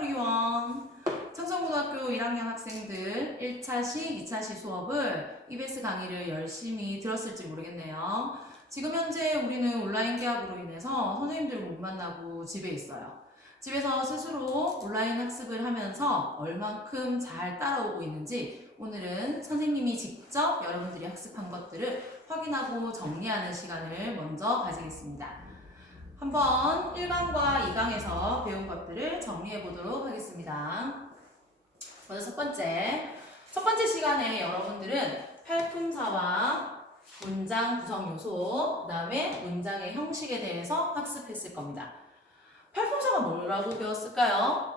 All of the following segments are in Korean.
everyone. 청성고등학교 1학년 학생들 1차시, 2차시 수업을 EBS 강의를 열심히 들었을지 모르겠네요. 지금 현재 우리는 온라인 개학으로 인해서 선생님들 못 만나고 집에 있어요. 집에서 스스로 온라인 학습을 하면서 얼만큼 잘 따라오고 있는지 오늘은 선생님이 직접 여러분들이 학습한 것들을 확인하고 정리하는 시간을 먼저 가지겠습니다. 한번 1강과 2강에서 배운 것들을 정리해 보도록 하겠습니다. 먼저 첫 번째 시간에 여러분들은 팔품사와 문장 구성 요소, 그 다음에 문장의 형식에 대해서 학습했을 겁니다. 팔품사가 뭐라고 배웠을까요?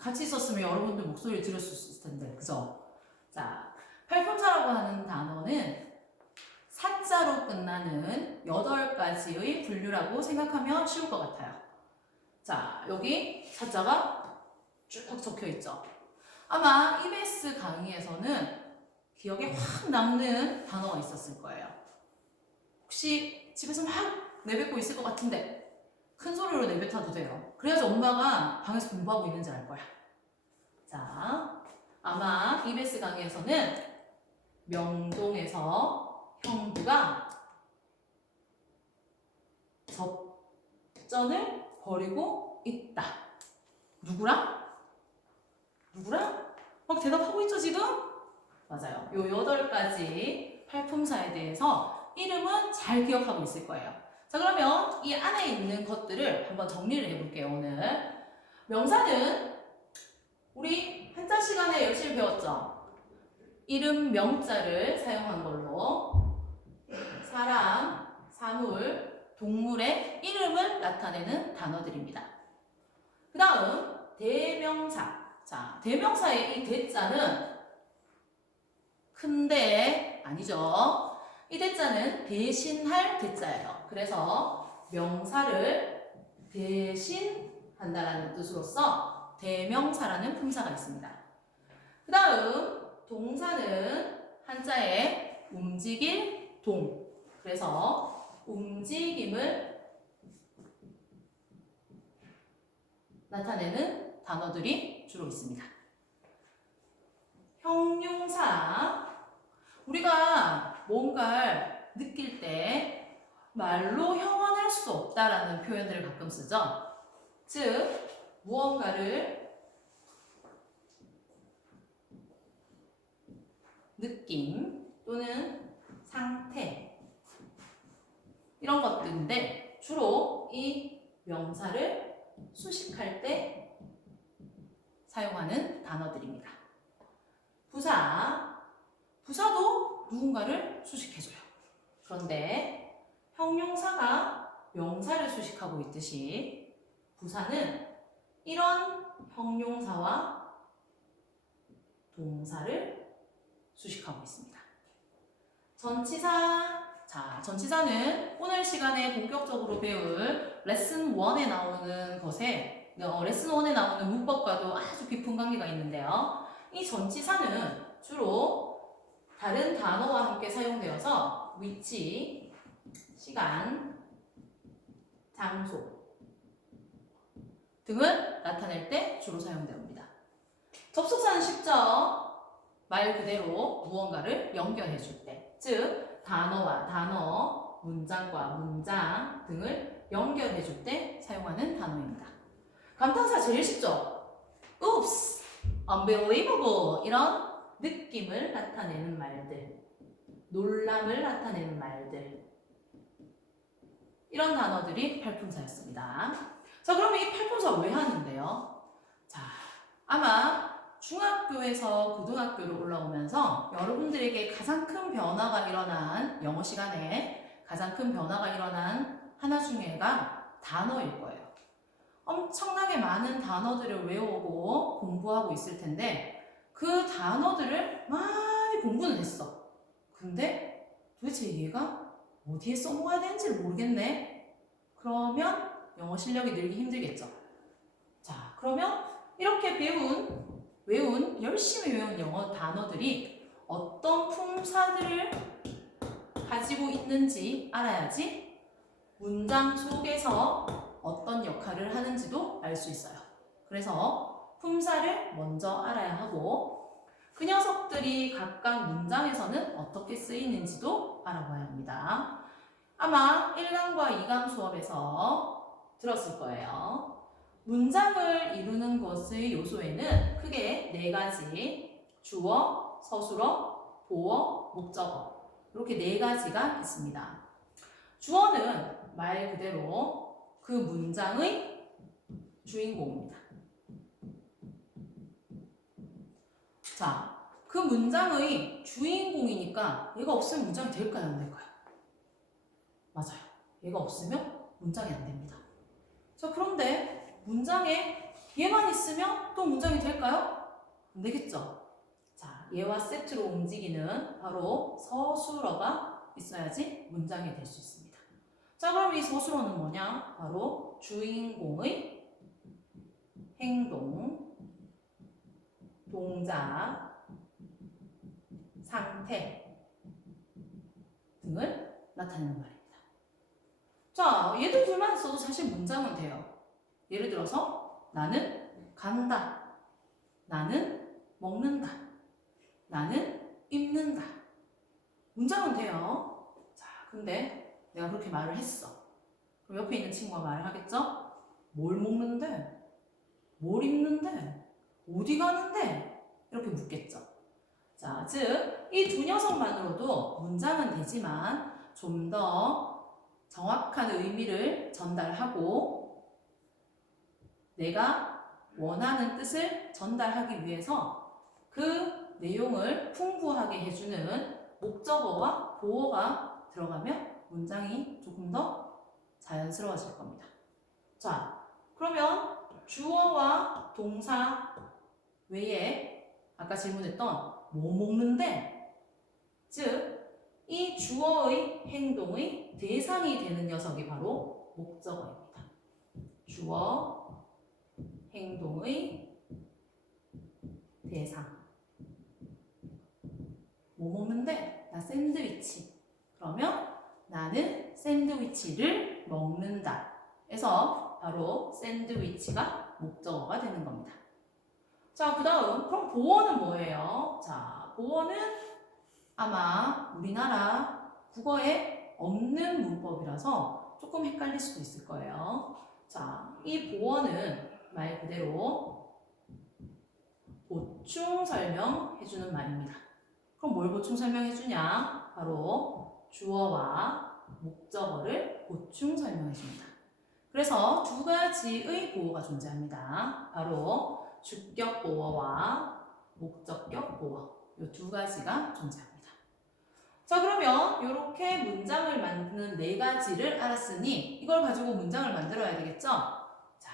같이 있었으면 여러분들 목소리를 들을 수 있을 텐데, 그죠? 자, 팔품사라고 하는 단어는 사자로 끝나는 8가지의 분류라고 생각하면 쉬울 것 같아요. 자, 여기 사자가 쭉 적혀 있죠. 아마 EBS 강의에서는 기억에 확 남는 단어가 있었을 거예요. 혹시 집에서 막 내뱉고 있을 것 같은데 큰 소리로 내뱉어도 돼요. 그래야지 엄마가 방에서 공부하고 있는지 알 거야. 자, 아마 EBS 강의에서는 명동에서 형부가 접전을 벌이고 있다. 누구랑? 막 대답하고 있죠 지금? 맞아요. 요 8가지 팔품사에 대해서 이름은 잘 기억하고 있을 거예요. 자, 그러면 이 안에 있는 것들을 한번 정리를 해볼게요. 오늘 명사는 우리 한자 시간에 열심히 배웠죠? 이름 명자를 사용한 걸로 사람, 사물, 동물의 이름을 나타내는 단어들입니다. 그 다음 대명사. 자, 대명사의 이 대자는 큰데 아니죠. 이 대자는 대신할 대자예요. 그래서 명사를 대신한다라는 뜻으로서 대명사라는 품사가 있습니다. 그 다음 동사는 한자에 움직일 동. 그래서 움직임을 나타내는 단어들이 주로 있습니다. 형용사. 우리가 뭔가를 느낄 때 말로 형언할 수 없다라는 표현들을 가끔 쓰죠. 즉, 무언가를 느낌 또는 상태 이런 것들인데 주로 이 명사를 수식할 때 사용하는 단어들입니다. 부사도 누군가를 수식해줘요. 그런데 형용사가 명사를 수식하고 있듯이 부사는 이런 형용사와 동사를 수식하고 있습니다. 전치사. 자, 전치사는 오늘 시간에 본격적으로 배울 레슨 1에 나오는 것에 레슨 1에 나오는 문법과도 아주 깊은 관계가 있는데요. 이 전치사는 주로 다른 단어와 함께 사용되어서 위치, 시간, 장소 등을 나타낼 때 주로 사용됩니다. 접속사는 쉽죠? 말 그대로 무언가를 연결해 줄 때, 즉 단어와 단어, 문장과 문장 등을 연결해 줄 때 사용하는 단어입니다. 감탄사 제일 쉽죠? Oops, unbelievable 이런 느낌을 나타내는 말들, 놀람을 나타내는 말들 이런 단어들이 팔품사였습니다. 자, 그러면 이 팔품사 왜 하는데요? 자, 아마 중학교에서 고등학교로 올라오면서 여러분들에게 가장 큰 변화가 일어난 영어 시간에 가장 큰 변화가 일어난 하나 중에가 단어일 거예요. 엄청나게 많은 단어들을 외우고 공부하고 있을 텐데 그 단어들을 많이 공부는 했어. 근데 도대체 얘가 어디에 써먹어야 되는지를 모르겠네. 그러면 영어 실력이 늘기 힘들겠죠. 자, 그러면 이렇게 열심히 외운 영어 단어들이 어떤 품사들을 가지고 있는지 알아야지 문장 속에서 어떤 역할을 하는지도 알 수 있어요. 그래서 품사를 먼저 알아야 하고 그 녀석들이 각각 문장에서는 어떻게 쓰이는지도 알아봐야 합니다. 아마 1강과 2강 수업에서 들었을 거예요. 문장을 이루는 것의 요소에는 크게 4가지, 주어, 서술어, 보어, 목적어 이렇게 4가지가 있습니다. 주어는 말 그대로 그 문장의 주인공입니다. 자, 그 문장의 주인공이니까 얘가 없으면 문장이 될까요? 안 될까요? 맞아요. 얘가 없으면 문장이 안 됩니다. 자, 그런데 문장에 얘만 있으면 또 문장이 될까요? 안 되겠죠? 자, 얘와 세트로 움직이는 바로 서술어가 있어야지 문장이 될 수 있습니다. 자, 그럼 이 서술어는 뭐냐? 바로 주인공의 행동, 동작, 상태 등을 나타내는 말입니다. 자, 얘들 둘만 있어도 사실 문장은 돼요. 예를 들어서 나는 간다, 나는 먹는다, 나는 입는다. 문장은 돼요. 자, 근데 내가 그렇게 말을 했어. 그럼 옆에 있는 친구가 말을 하겠죠? 뭘 먹는데? 뭘 입는데? 어디 가는데? 이렇게 묻겠죠. 자, 즉, 이 두 녀석만으로도 문장은 되지만 좀 더 정확한 의미를 전달하고 내가 원하는 뜻을 전달하기 위해서 그 내용을 풍부하게 해주는 목적어와 보어가 들어가면 문장이 조금 더 자연스러워질 겁니다. 자, 그러면 주어와 동사 외에 아까 질문했던 뭐 먹는데, 즉 이 주어의 행동의 대상이 되는 녀석이 바로 목적어입니다. 주어, 행동의 대상. 뭐 먹는데? 나 샌드위치. 그러면 나는 샌드위치를 먹는다. 해서 바로 샌드위치가 목적어가 되는 겁니다. 자, 그 다음 그럼 보어는 뭐예요? 자, 보어는 아마 우리나라 국어에 없는 문법이라서 조금 헷갈릴 수도 있을 거예요. 자, 이 보어는 말 그대로 보충 설명해주는 말입니다. 그럼 뭘 보충 설명해주냐? 바로 주어와 목적어를 보충 설명해줍니다. 그래서 두 가지의 보어가 존재합니다. 바로 주격 보어와 목적격 보어. 이 두 가지가 존재합니다. 자, 그러면 이렇게 문장을 만드는 4가지를 알았으니 이걸 가지고 문장을 만들어야 되겠죠? 자,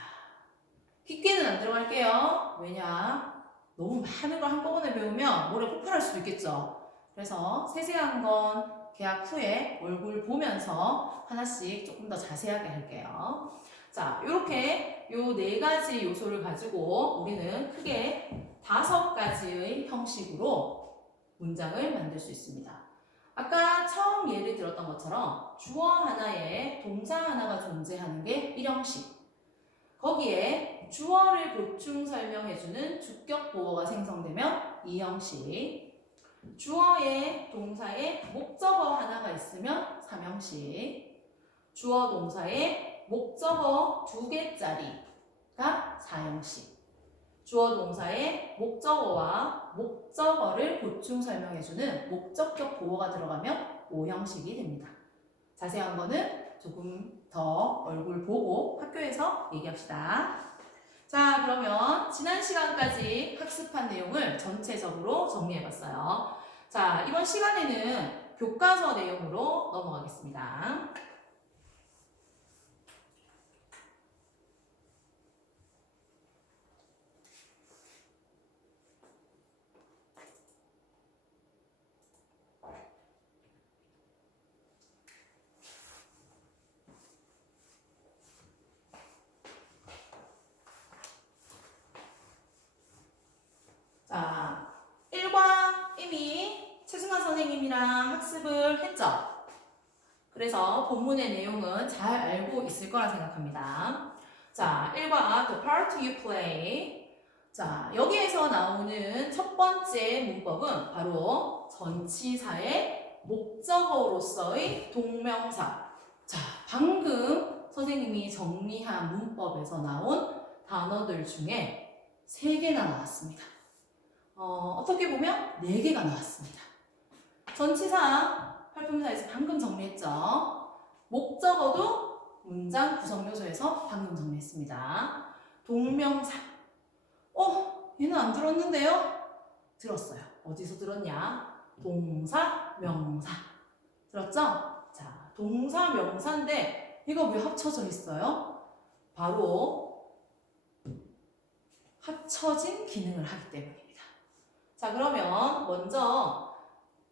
깊게는 안 들어갈게요. 왜냐? 너무 많은 걸 한꺼번에 배우면 모레 폭발할 수도 있겠죠. 그래서 세세한 건 개학 후에 얼굴 보면서 하나씩 조금 더 자세하게 할게요. 자, 이렇게 요 4가지 요소를 가지고 우리는 크게 5가지의 형식으로 문장을 만들 수 있습니다. 아까 처음 예를 들었던 것처럼 주어 하나에 동사 하나가 존재하는 게 1형식. 거기에 주어를 보충 설명해주는 주격 보어가 생성되면 2형식. 주어에 동사에 목적어 하나가 있으면 3형식. 주어 동사에 목적어 2개짜리가 4형식. 주어 동사에 목적어와 목적어를 보충 설명해주는 목적격 보어가 들어가면 5형식이 됩니다. 자세한 거는 조금 더 얼굴 보고 학교에서 얘기합시다. 자, 그러면 지난 시간까지 학습한 내용을 전체적으로 정리해봤어요. 자, 이번 시간에는 교과서 내용으로 넘어가겠습니다. 자, 1과 이미 최승환 선생님이랑 학습을 했죠? 그래서 본문의 내용은 잘 알고 있을 거라 생각합니다. 자, 1과 the part you play. 자, 여기에서 나오는 첫 번째 문법은 바로 전치사의 목적어로서의 동명사. 자, 방금 선생님이 정리한 문법에서 나온 단어들 중에 3개나 나왔습니다. 어떻게 보면 4개가 나왔습니다. 전치사 활동사에서 방금 정리했죠. 목적어도 문장 구성 요소에서 방금 정리했습니다. 동명사. 얘는 안 들었는데요? 들었어요. 어디서 들었냐? 동사, 명사. 들었죠? 자, 동사, 명사인데 이거 왜 합쳐져 있어요? 바로 합쳐진 기능을 하기 때문입니다. 자, 그러면 먼저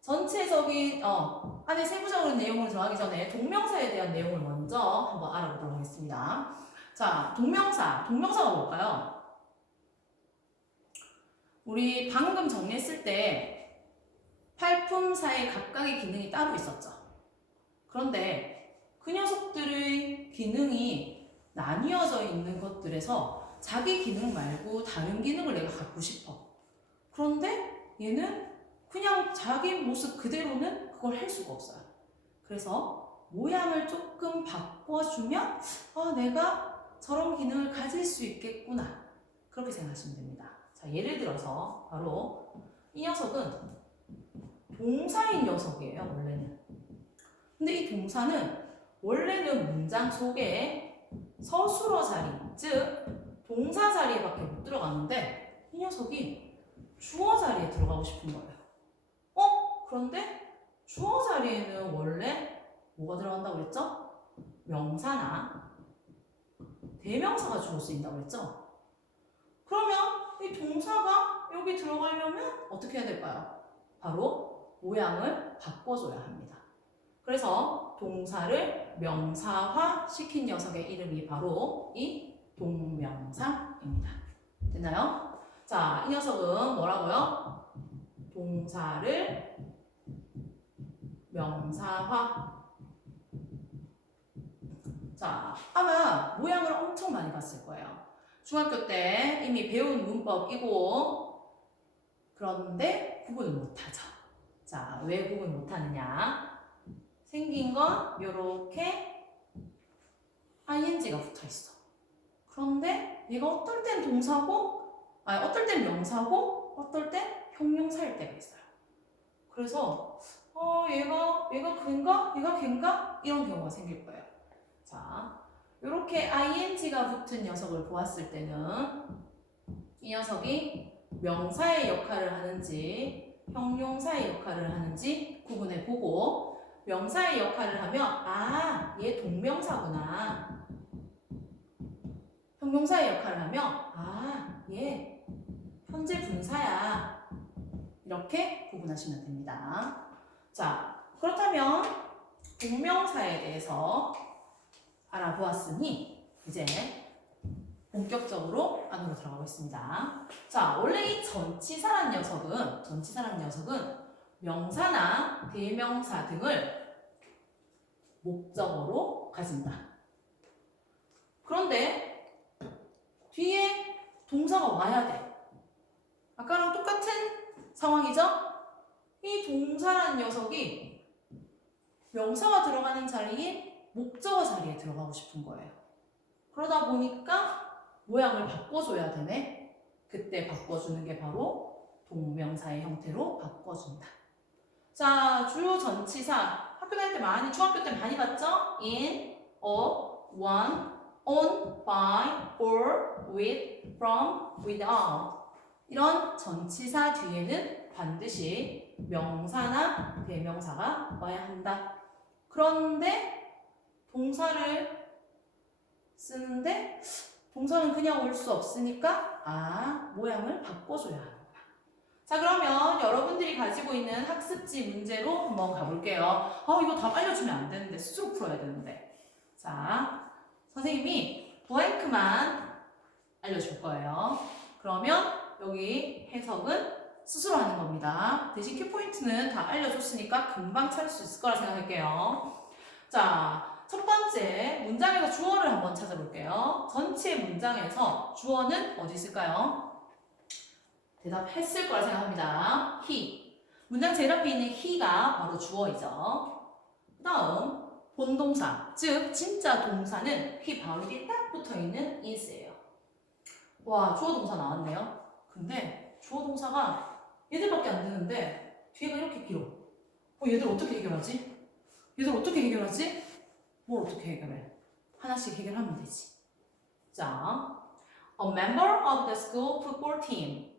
전체적인 안에 세부적인 내용을 들어가기 전에 동명사에 대한 내용을 먼저 한번 알아보도록 하겠습니다. 자, 동명사가 뭘까요? 우리 방금 정리했을 때 팔품사의 각각의 기능이 따로 있었죠. 그런데 그 녀석들의 기능이 나뉘어져 있는 것들에서 자기 기능 말고 다른 기능을 내가 갖고 싶어. 그런데 얘는 그냥 자기 모습 그대로는 그걸 할 수가 없어요. 그래서 모양을 조금 바꿔주면 내가 저런 기능을 가질 수 있겠구나. 그렇게 생각하시면 됩니다. 자, 예를 들어서 바로 이 녀석은 동사인 녀석이에요, 원래는. 근데 이 동사는 원래는 문장 속에 서술어 자리, 즉 동사 자리에밖에 못 들어가는데 이 녀석이 주어 자리에 들어가고 싶은 거예요. 그런데 주어 자리에는 원래 뭐가 들어간다고 그랬죠? 명사나 대명사가 주로 쓰인다고 그랬죠? 그러면 이 동사가 여기 들어가려면 어떻게 해야 될까요? 바로 모양을 바꿔줘야 합니다. 그래서 동사를 명사화 시킨 녀석의 이름이 바로 이 동명사입니다. 됐나요? 자, 이 녀석은 뭐라고요? 동사를 명사화. 자, 아마 모양을 엄청 많이 봤을 거예요. 중학교 때 이미 배운 문법이고, 그런데 구분을 못하죠. 자, 왜 구분 못하느냐? 생긴 건 요렇게 ing가 붙어 있어. 그런데 얘가 어떨 땐 동사고, 어떨 땐 명사고, 어떨 땐 형용사일 때가 있어요. 그래서 얘가 걔인가? 얘가 걔인가? 이런 경우가 생길 거예요. 자, 이렇게 ing가 붙은 녀석을 보았을 때는 이 녀석이 명사의 역할을 하는지 형용사의 역할을 하는지 구분해 보고, 명사의 역할을 하면 얘 동명사구나. 형용사의 역할을 하면 얘 현재 분사야. 이렇게 구분하시면 됩니다. 자, 그렇다면 동명사에 대해서 알아보았으니 이제 본격적으로 안으로 들어가겠습니다. 자, 원래 이 전치사란 녀석은 명사나 대명사 등을 목적어로 가진다. 그런데 뒤에 동사가 와야 돼. 아까랑 똑같은 상황이죠? 이 동사란 녀석이 명사가 들어가는 자리에 목적어 자리에 들어가고 싶은 거예요. 그러다 보니까 모양을 바꿔줘야 되네. 그때 바꿔주는 게 바로 동명사의 형태로 바꿔준다. 자, 주요 전치사 학교 다닐 때 중학교 때 많이 봤죠? in, of, one, on, by, for, with, from, without. 이런 전치사 뒤에는 반드시 명사나 대명사가 와야 한다. 그런데 동사를 쓰는데 동사는 그냥 올 수 없으니까 모양을 바꿔줘야 합니다. 자, 그러면 여러분들이 가지고 있는 학습지 문제로 한번 가볼게요. 이거 답 알려주면 안 되는데 스스로 풀어야 되는데. 자, 선생님이 블랭크만 알려줄 거예요. 그러면 여기 해석은 스스로 하는 겁니다. 대신 키포인트는 다 알려줬으니까 금방 찾을 수 있을 거라 생각할게요. 자, 첫 번째 문장에서 주어를 한번 찾아볼게요. 전체 문장에서 주어는 어디 있을까요? 대답했을 거라 생각합니다. he. 문장 제일 앞에 있는 he가 바로 주어이죠. 그 다음 본동사, 즉 진짜 동사는 he 바로 뒤에 딱 붙어있는 is예요. 와, 주어 동사 나왔네요. 근데 주어 동사가 얘들밖에 안 되는데 뒤에가 이렇게 길어. 얘들 어떻게 해결하지? 얘들 어떻게 해결하지? 뭘 어떻게 해결해? 하나씩 해결하면 되지. 자, a member of the school football team.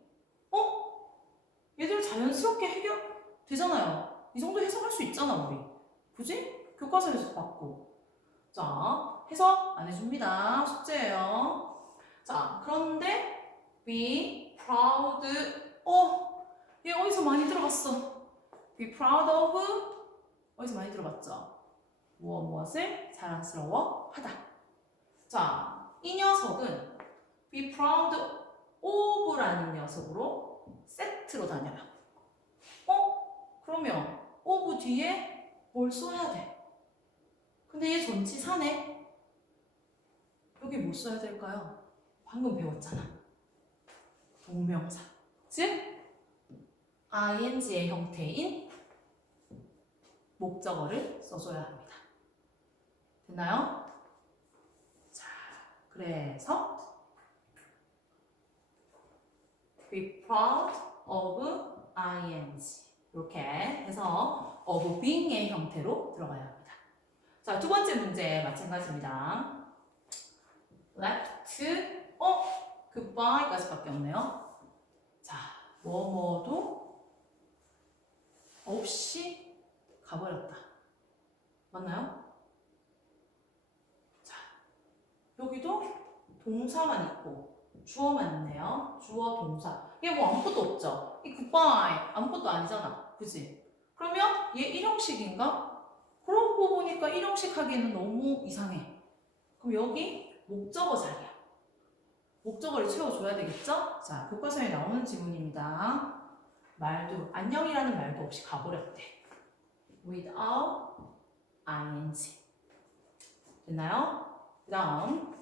얘들 자연스럽게 해결되잖아요. 이 정도 해석할 수 있잖아, 우리. 그지? 교과서에서 봤고. 자, 해석 안 해줍니다. 숙제예요. 자, 그런데 be proud. 얘 어디서 많이 들어봤어? be proud of. 어디서 많이 들어봤죠? 무엇을 자랑스러워 하다. 자, 이 녀석은 be proud of라는 녀석으로 세트로 다녀요. 그러면 of 뒤에 뭘 써야 돼? 근데 얘 전치사네. 여기 뭐 써야 될까요? 방금 배웠잖아. 동명사. 즉 ing의 형태인 목적어를 써줘야 합니다. 됐나요? 자, 그래서 be proud of ing 이렇게 해서 of being의 형태로 들어가야 합니다. 자, 두 번째 문제 마찬가지입니다. left, goodbye까지 밖에 없네요. 자, 뭐뭐도 없이 가버렸다. 맞나요? 자, 여기도 동사만 있고 주어만 있네요. 주어, 동사. 이게 뭐 아무것도 없죠? 이 goodbye 아무것도 아니잖아. 그지? 그러면 얘 일형식인가? 그러고 보니까 일형식 하기에는 너무 이상해. 그럼 여기 목적어 자리야. 목적어를 채워줘야 되겠죠? 자, 교과서에 나오는 지문입니다. 말도, 안녕이라는 말도 없이 가버렸대. without ing. 됐나요? 그 다음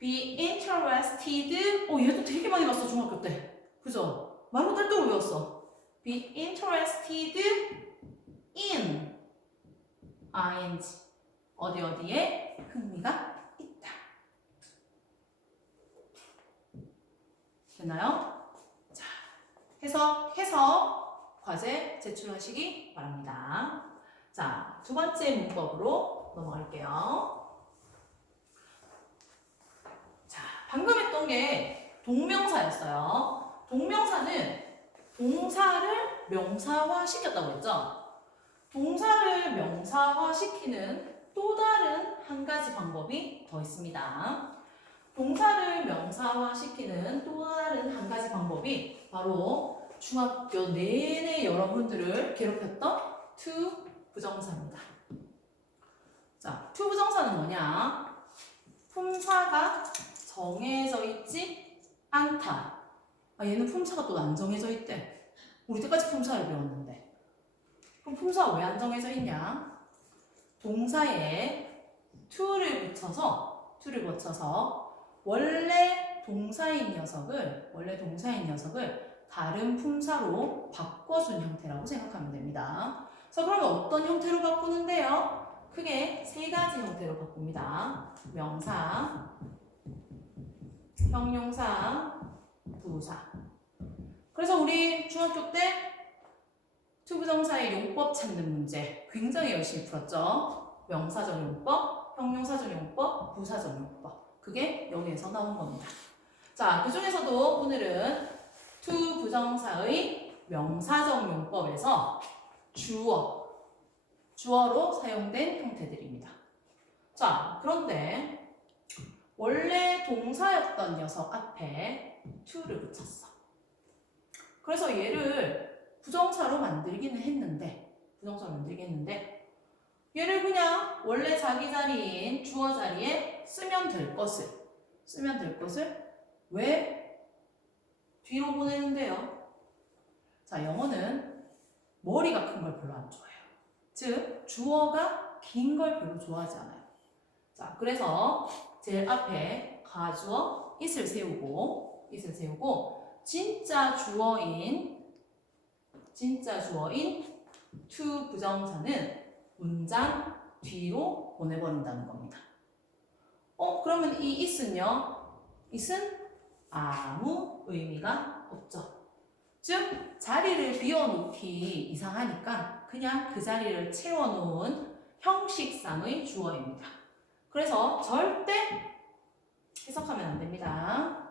be interested. 얘도 되게 많이 봤어, 중학교 때. 그죠? 말로 딸도로 외웠어. be interested in ing. 어디에 흥미가 있다. 됐나요? 자, 해서 과제 제출하시기 바랍니다. 자, 두 번째 문법으로 넘어갈게요. 자, 방금 했던 게 동명사였어요. 동명사는 동사를 명사화 시켰다고 했죠? 동사를 명사화 시키는 또 다른 한 가지 방법이 더 있습니다. 동사를 명사화 시키는 또 다른 한 가지 방법이 바로 중학교 내내 여러분들을 괴롭혔던 to 부정사입니다. 자, to 부정사는 뭐냐? 품사가 정해져 있지 않다. 얘는 품사가 또 안 정해져 있대. 우리 때까지 품사를 배웠는데. 그럼 품사가 왜 안 정해져 있냐? 동사에 to를 붙여서 원래 동사인 녀석을 다른 품사로 바꿔준 형태라고 생각하면 됩니다. 그래서 그러면 어떤 형태로 바꾸는데요? 크게 세 가지 형태로 바꿉니다. 명사, 형용사, 부사. 그래서 우리 중학교 때 투부정사의 용법 찾는 문제 굉장히 열심히 풀었죠. 명사적 용법, 형용사적 용법, 부사적 용법. 그게 여기에서 나온 겁니다. 자, 그 중에서도 오늘은 투부정사의 명사적 용법에서 주어로 사용된 형태들입니다. 자, 그런데 원래 동사였던 녀석 앞에 to를 붙였어. 그래서 얘를 부정사로 만들기는 했는데 얘를 그냥 원래 자기 자리인 주어 자리에 쓰면 될 것을 왜 뒤로 보내는데요? 자, 영어는 머리가 큰 걸 별로 안 좋아해요. 즉, 주어가 긴 걸 별로 좋아하지 않아요. 자, 그래서 제일 앞에 가주어 it을 세우고 진짜 주어인 to 부정사는 문장 뒤로 보내버린다는 겁니다. 그러면 이 it은 아무 의미가 없죠. 즉 자리를 비워놓기 이상하니까 그냥 그 자리를 채워놓은 형식상의 주어입니다. 그래서 절대 해석하면 안 됩니다.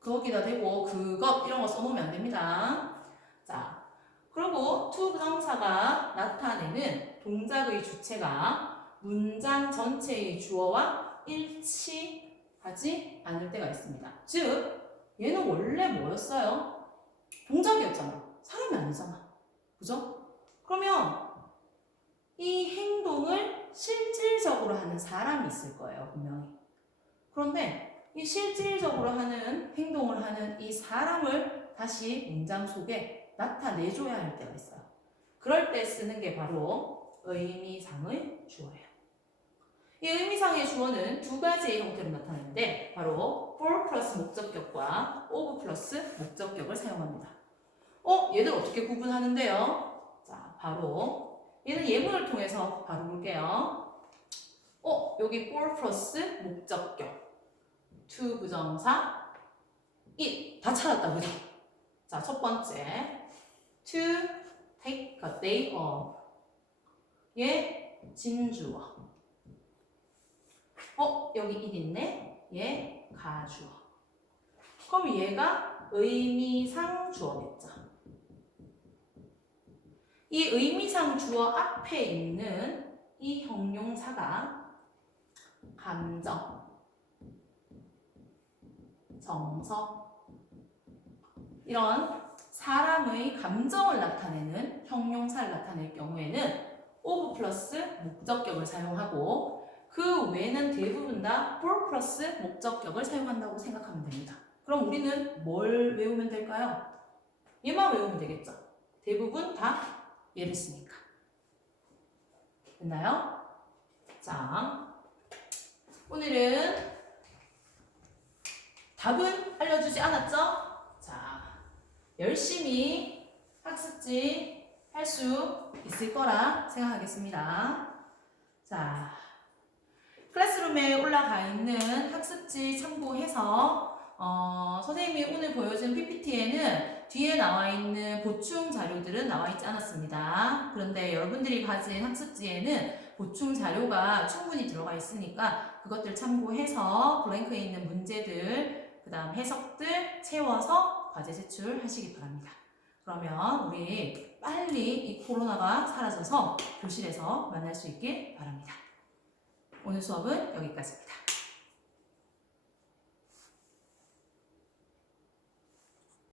거기다 대고 그것 이런 거 써놓으면 안 됩니다. 자, 그리고 to 부정사가 나타내는 동작의 주체가 문장 전체의 주어와 일치하지 않을 때가 있습니다. 즉 얘는 원래 뭐였어요? 동작이었잖아. 사람이 아니잖아. 그죠? 그러면 이 행동을 실질적으로 하는 사람이 있을 거예요. 분명히. 그런데 이 실질적으로 하는 행동을 하는 이 사람을 다시 문장 속에 나타내줘야 할 때가 있어요. 그럴 때 쓰는 게 바로 의미상의 주어예요. 이 의미상의 주어는 두 가지의 형태로 나타나는데 바로 for 플러스 목적격과 of 플러스 목적격을 사용합니다. 얘들 어떻게 구분하는데요? 자, 바로 얘는 예문을 통해서 바로 볼게요. 여기 for 플러스 목적격 to 부정사 it 다 찾았다, 그죠? 자, 첫 번째 to take a day off 얘 진주어 여기 it 있네. 얘 가주어. 그럼 얘가 의미상 주어겠죠. 이 의미상 주어 앞에 있는 이 형용사가 감정, 정서 이런 사람의 감정을 나타내는 형용사를 나타낼 경우에는 of 플러스 목적격을 사용하고 그 외에는 대부분 다 for 플러스 목적격을 사용한다고 생각하면 됩니다. 그럼 우리는 뭘 외우면 될까요? 얘만 외우면 되겠죠. 대부분 다 얘를 쓰니까. 됐나요? 자, 오늘은 답은 알려주지 않았죠? 자, 열심히 학습지 할 수 있을 거라 생각하겠습니다. 자, 클래스룸에 올라가 있는 학습지 참고해서 선생님이 오늘 보여준 PPT에는 뒤에 나와 있는 보충 자료들은 나와 있지 않았습니다. 그런데 여러분들이 가진 학습지에는 보충 자료가 충분히 들어가 있으니까 그것들 참고해서 블랭크에 있는 문제들, 그 다음 해석들 채워서 과제 제출하시기 바랍니다. 그러면 우리 빨리 이 코로나가 사라져서 교실에서 만날 수 있길 바랍니다. 오늘 수업은 여기까지입니다.